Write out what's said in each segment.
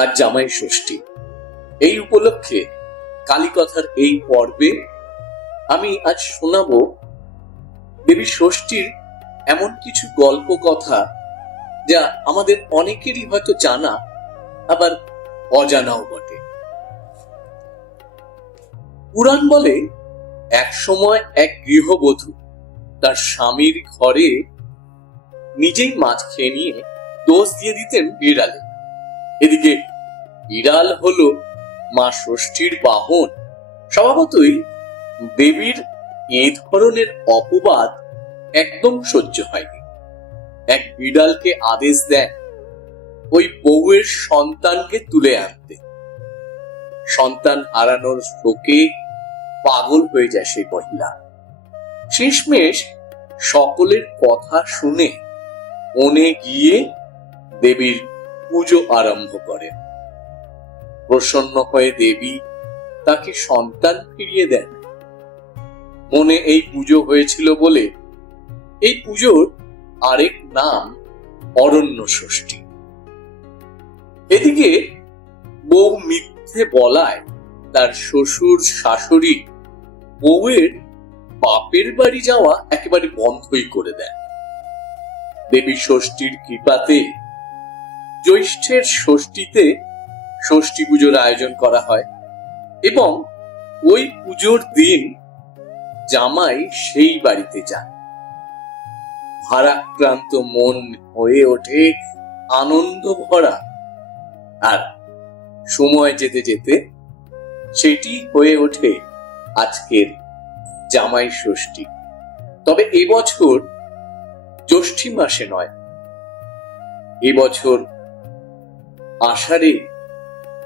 আজ জামাই ষষ্ঠী। এই উপলক্ষে কালীকথার এই পর্বে আমি আজ শোনাবো দেবী ষষ্ঠীর এমন কিছু গল্প কথা যা আমাদের অনেকেরই হয়তো জানা, আবার অজানাও বটে। পুরাণ বলে এক সময় এক গৃহবধূ তার স্বামীর ঘরে নিজেই মাছ খেয়ে নিয়ে দোষ দিয়ে দিতেন বিড়ালে। এদিকে বিড়াল হলো মা ষষ্ঠীর বাহন। স্বভাবতই দেবীর এ ধরনের অপবাদ একদম সহ্য হয়নি। এক বিড়ালকে আদেশ দেন ওই বউয়ের সন্তানকে তুলে আনতে। সন্তান হারানোর শোকে পাগল হয়ে যায় সেই মহিলা। শেষমেশ সকলের কথা শুনে বনে গিয়ে দেবীর পুজো আরম্ভ করেন। প্রসন্ন হয়ে দেবী তাকে সন্তান ফিরিয়ে দেন। মনে এই পুজো হয়েছিল বলে এই পুজোর আরেক নাম অরণ্য ষষ্ঠী। এদিকে বউ মিথ্যে বলায় তার শ্বশুর শাশুড়ি বউয়ের বাপের বাড়ি যাওয়া একেবারে বন্ধই করে দেন। দেবী ষষ্ঠীর কৃপাতে জ্যৈষ্ঠের ষষ্ঠীতে ষষ্ঠী পুজোর আয়োজন করা হয় এবং ওই পুজোর দিন জামাই সেই বাড়িতে যান। ভারাক্রান্ত মন হয়ে ওঠে আনন্দ ভরা। আর সময় যেতে যেতে সেটি হয়ে ওঠে আজকের জামাই ষষ্ঠী। তবে এবছর জ্যৈষ্ঠী মাসে নয়, এবছর আষাঢ়ে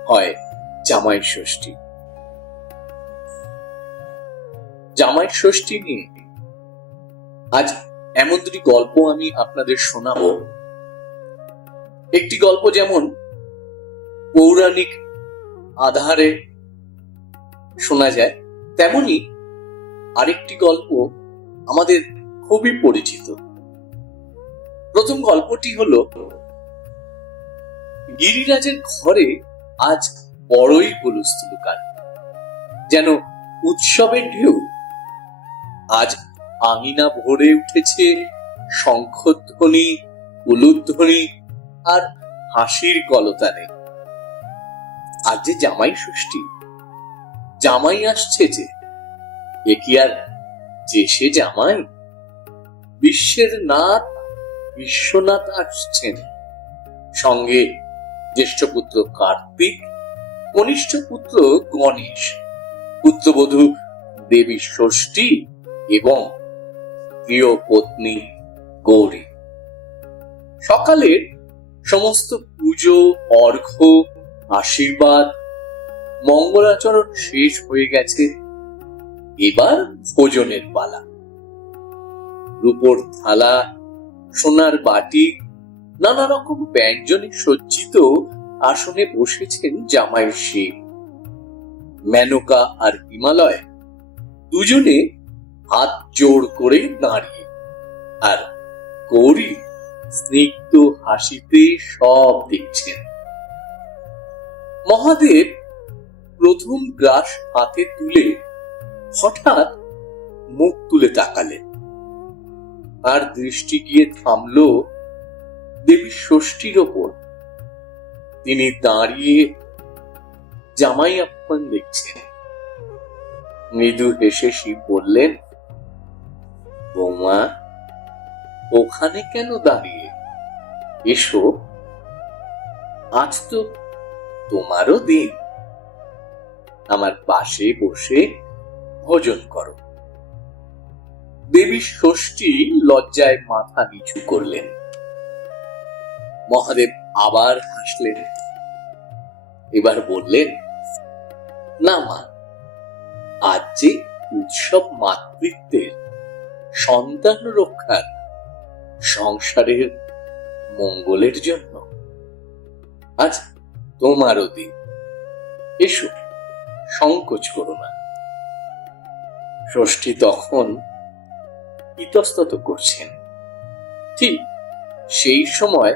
হয় জামাই ষষ্ঠী। জামাই ষষ্ঠী নিয়ে আজ এমন দুটি গল্প আমি আপনাদের শোনাবো। একটি গল্প যেমন পৌরাণিক আধারে শোনা যায়, তেমনি আরেকটি গল্প আমাদের খুবই পরিচিত। প্রথম গল্পটি হলো গিরিরাজের ঘরে আজ বড়ই হুলস্থুল, যেন উৎসবের ঢেউ। আজ আঙিনা ভরে উঠেছে শঙ্খধ্বনি, উলুধ্বনি আর হাসির কলতানে। আজ যে জামাই ষষ্ঠী, জামাই আসছে যে, এ কি আর যে সে জামাই? বিশ্বের নাথ বিশ্বনাথ আসছেন, সঙ্গে জ্যেষ্ঠ পুত্র কার্তিক, কনিষ্ঠ পুত্র গণেশ, পুত্রবধূ দেবী ষষ্ঠী এবং প্রিয় পত্নী গৌরী। সকালের সমস্ত পুজো, অর্ঘ্য, আশীর্বাদ, মঙ্গলাচরণ শেষ হয়ে গেছে। এবার ভোজনের পালা। রূপোর থালা, সোনার বাটি, নানা রকম ব্যঞ্জনে সজ্জিত আসনে বসেছেন জামাই শিব। মেনকা আর হিমালয় দুজনে হাত জোড় করে দাঁড়িয়ে, আর গৌরী স্নিগ্ধ হাসিতে সব দেখছেন। মহাদেব প্রথম গ্রাস হাতে তুলে হঠাৎ মুখ তুলে তাকালেন। আর দৃষ্টি গিয়ে থামল দেবী ষষ্ঠীর ওপর। তিনি দাঁড়িয়ে জামাই আপ্যায়ন দেখছেন। মৃদু হেসে শিব বললেন, বৌমা, ওখানে কেন দাঁড়িয়ে? এসো, আজ তো তোমারও দিন। আমার পাশে বসে ভোজন করো। দেবী ষষ্ঠী লজ্জায় মাথা নিচু করলেন। মহাদেব আবার হাসলেন। এবার বললেন, না মা, আজ যে উৎসব মাতৃত্বের, সন্তান রক্ষার, সংসারের মঙ্গলের জন্য। আজ তোমারও দিন। এসো, সংকোচ করো না। ষষ্ঠী তখন ইতস্তত করছেন। ঠিক সেই সময়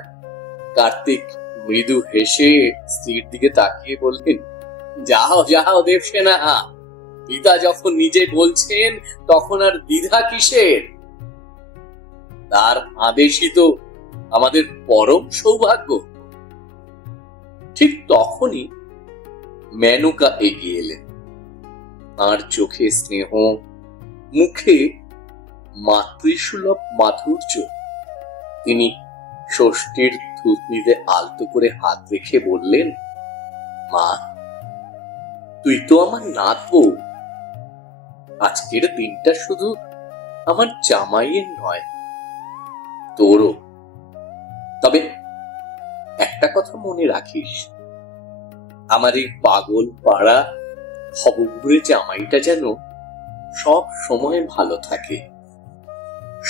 কার্তিক মৃদু হেসে স্ত্রীর দিকে তাকিয়ে বললেন, যাও যাও দেবসেনা, পিতা যখন নিজে বলছেন তখন আর দ্বিধা কিসের? তার আদেশই তো আমাদের পরম সৌভাগ্য। ঠিক তখনই মেনকা এগিয়ে এলেন। তাঁর চোখে স্নেহ, মুখে মাতৃসুলভ মাধুর্য। তিনি ষষ্ঠীর থুতনিতে আলতো করে হাত রেখে বললেন, মা, তুই তো আমার নাত বউ। আজকের দিনটা শুধু আমার জামাইয়ের নয়, তোরও। তবে একটা কথা মনে রাখিস, আমার এই পাগল পাড়া ভবঘুরে জামাইটা যেন সব সময় ভালো থাকে।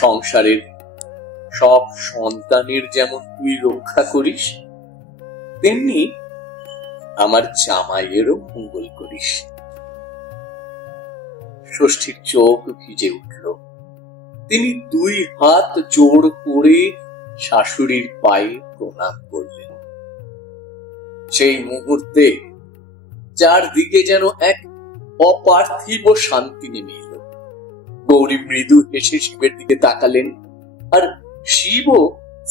সংসারের সব সন্তানের যেমন তুই রক্ষা করিস, তেমনি আমার জামাইয়েরও মঙ্গল করিস। ষষ্ঠীর চোখ ভিজে উঠল। তিনি দুই হাত জোড় করে শাশুড়ির পায়ে প্রণাম করলেন। সেই মুহূর্তে চারদিকে যেন এক অপার্থিব শান্তি নেমে এলো। গৌরী মৃদু হেসে শিবের দিকে তাকালেন, আর শিবও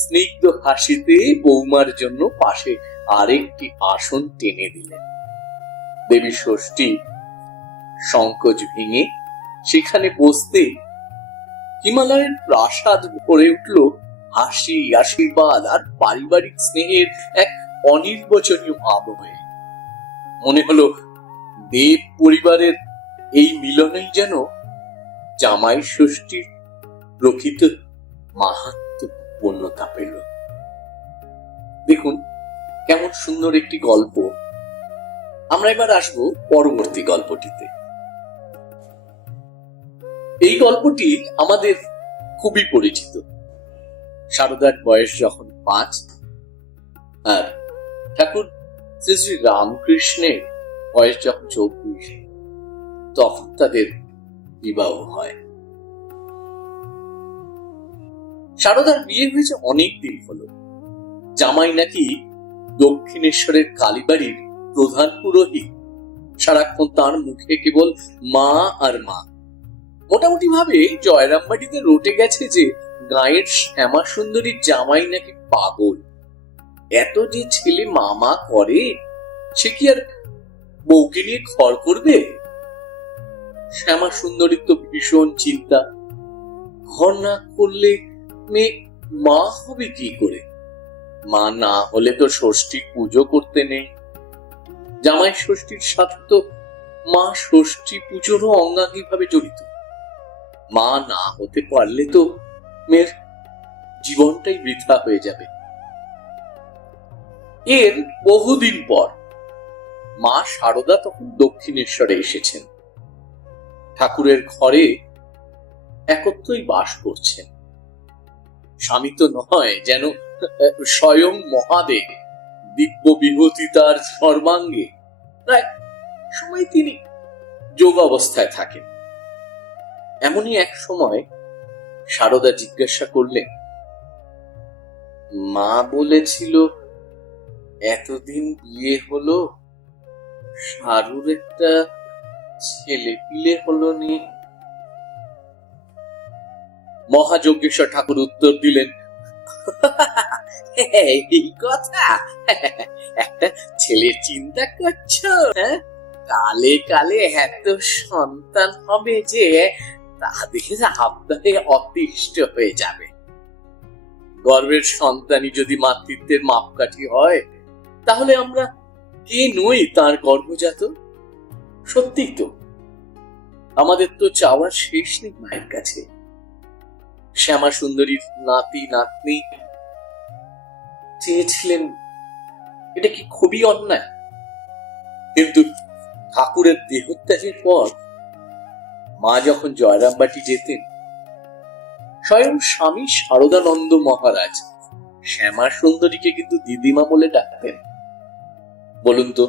স্নিগ্ধ হাসিতে বৌমার জন্য পাশে আরেকটি আসন টেনে দিলেন। দেবী ষষ্ঠী সংকোচ ভেঙে সেখানে বসতে হিমালয়ের প্রাসাদ ভরে উঠল হাসি, আশীর্বাদ আর পারিবারিক স্নেহের এক অনির্বচনীয় আবহে। মনে হলো দেব পরিবারের এই মিলনেই যেন জামাই ষষ্ঠীর প্রকৃত মাহাত্ম্য পূর্ণতা পেল। দেখুন কেমন সুন্দর একটি গল্প। আমরা এবার আসব পরবর্তী গল্পটিতে। এই গল্পটি আমাদের খুবই পরিচিত। সারদার বয়স যখন 5 আর ঠাকুর শ্রী শ্রী রামকৃষ্ণের বয়স যখন 24, তখন তাদের বিবাহ হয়। সারদার বিয়ে হয়েছে অনেক দিন হলো। জামাই নাকি দক্ষিণেশ্বরের কালীবাড়ির প্রধান পুরোহিত। সারাক্ষণ তার মুখে কেবল মা আর মা। মোটামুটি ভাবে জয়রামবাড়িতে রটে গেছে যে গাঁয়ের শ্যামা সুন্দরীর জামাই নাকি পাগল। এত যে ছেলে মামা করে, সে কি আর বউকে নিয়ে ঘর করবে? শ্যামা সুন্দরীর তো ভীষণ চিন্তা, ঘর না করলে মেয়ে মা হবে কি করে? মা না হলে তো ষষ্ঠীর পুজো করতে নেই। জামাই ষষ্ঠীর সাথে তো মা ষষ্ঠী পুজোরও অঙ্গাঙ্গী ভাবে জড়িত। মা না হতে পারলে তো মেয়ের জীবনটাই বৃথা হয়ে যাবে। এর বহুদিন পর মা সারদা তখন দক্ষিণেশ্বরে এসেছেন। ঠাকুরের ঘরে একত্রই বাস করছেন। স্বামী তো নয়, যেন স্বয়ং মহাদেব। দিব্য বিভূতি তার সর্বাঙ্গে। প্রায় সময় তিনি যোগ অবস্থায় থাকেন। এমনই এক সময় সারদা জিজ্ঞাসা করলেন, মা বলেছিল এতদিন বিয়ে হলো, সারুর একটা ছেলে পিলে হলো নি। মহাযজ্ঞেশ্বর ঠাকুর উত্তর দিলেন, এই কথা? একটা ছেলের চিন্তা করছো? কালে কালে এত সন্তান হবে যে তাদের আপনারে অতিষ্ঠ হয়ে যাবে। গর্ভের সন্তানই যদি মাতৃত্বের মাপকাঠি হয়, তাহলে আমরা কে নই তার গর্ভজাত? সত্যি তো, আমাদের তো চাওয়ার শেষ নেই মায়ের কাছে। শ্যামা সুন্দরীর নাতি নাতনি চেয়েছিলেন, এটা কি খুবই অন্যায়? কিন্তু ঠাকুরের দেহত্যাগের পর মা যখন জয়রামবাটি যেতেন, স্বয়ং স্বামী শারদানন্দ মহারাজ শ্যামা সুন্দরীকে কিন্তু দিদিমা বলে ডাকতেন। বলুন তো,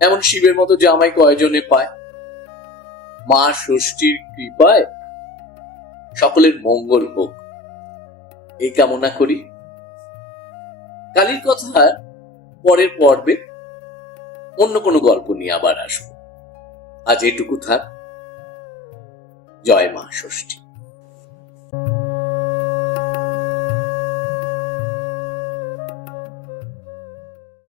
এমন শিবের মতো জামাই কয়জনে পায়? মা ষষ্ঠীর কৃপায় সকলের মঙ্গল হোক, এই কামনা করি। কালীর কথা পরের পর্বে অন্য কোনো গল্প নিয়ে আবার আসবো। আজ এটুকু থাক। জয় মা ষষ্ঠী।